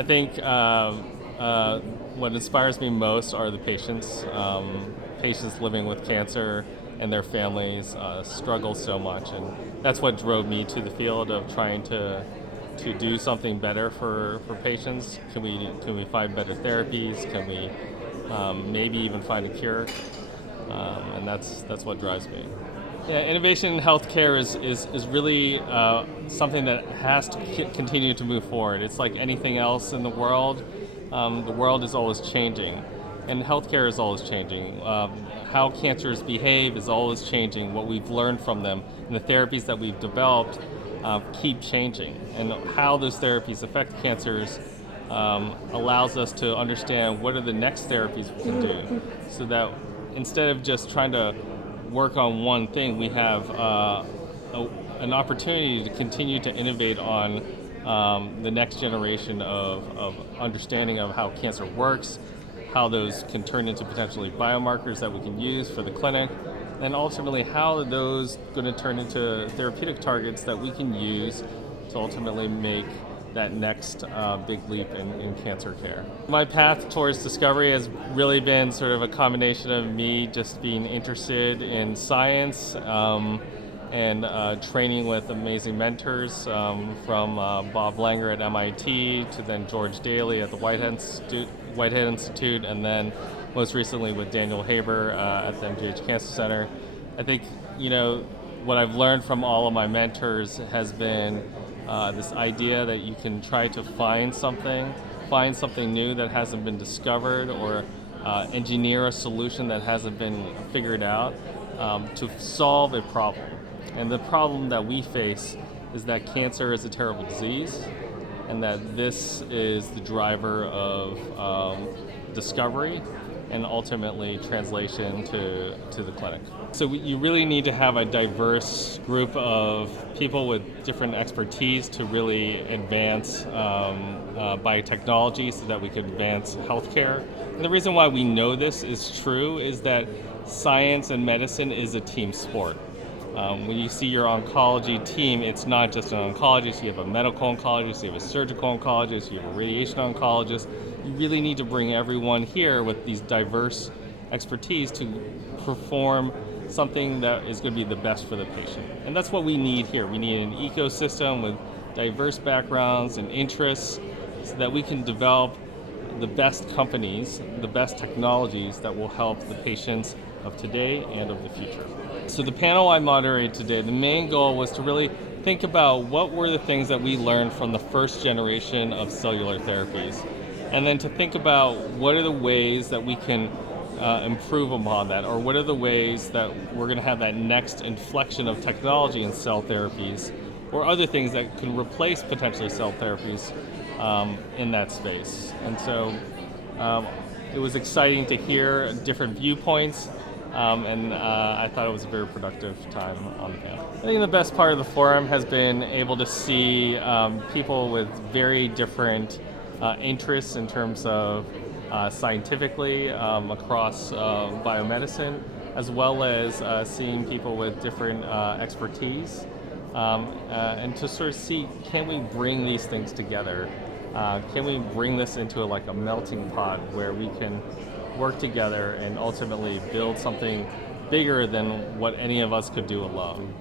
I think what inspires me most are the patients. Patients living with cancer and their families struggle so much, and that's what drove me to the field of trying to do something better for patients. Can we find better therapies? Can we maybe even find a cure? And that's what drives me. Yeah, innovation in healthcare is really something that has to continue to move forward. It's like anything else in the world. The world is always changing, and healthcare is always changing. How cancers behave is always changing. What we've learned from them and the therapies that we've developed keep changing. And how those therapies affect cancers allows us to understand what are the next therapies we can do, so that instead of just trying to work on one thing, we have an opportunity to continue to innovate on the next generation of understanding of how cancer works, how those can turn into potentially biomarkers that we can use for the clinic, and ultimately how those going to turn into therapeutic targets that we can use to ultimately make that next big leap in cancer care. My path towards discovery has really been sort of a combination of me just being interested in science and training with amazing mentors from Bob Langer at MIT to then George Daly at the Whitehead Institute, and then most recently with Daniel Haber at the MGH Cancer Center. I think, what I've learned from all of my mentors has been this idea that you can try to find something new that hasn't been discovered, or engineer a solution that hasn't been figured out to solve a problem. And the problem that we face is that cancer is a terrible disease, and that this is the driver of discovery and ultimately translation to the clinic. So you really need to have a diverse group of people with different expertise to really advance biotechnology so that we can advance healthcare. And the reason why we know this is true is that science and medicine is a team sport. When you see your oncology team, it's not just an oncologist. You have a medical oncologist, you have a surgical oncologist, you have a radiation oncologist. You really need to bring everyone here with these diverse expertise to perform something that is going to be the best for the patient. And that's what we need here. We need an ecosystem with diverse backgrounds and interests so that we can develop the best companies, the best technologies that will help the patients of today and of the future. So the panel I moderated today, the main goal was to really think about what were the things that we learned from the first generation of cellular therapies, and then to think about what are the ways that we can improve upon that, or what are the ways that we're going to have that next inflection of technology in cell therapies, or other things that can replace potentially cell therapies in that space. And so it was exciting to hear different viewpoints, and I thought it was a very productive time on the panel. I think the best part of the forum has been able to see people with very different interests in terms of scientifically across biomedicine, as well as seeing people with different expertise, and to sort of see, can we bring these things together? Can we bring this into a melting pot where we can work together and ultimately build something bigger than what any of us could do alone?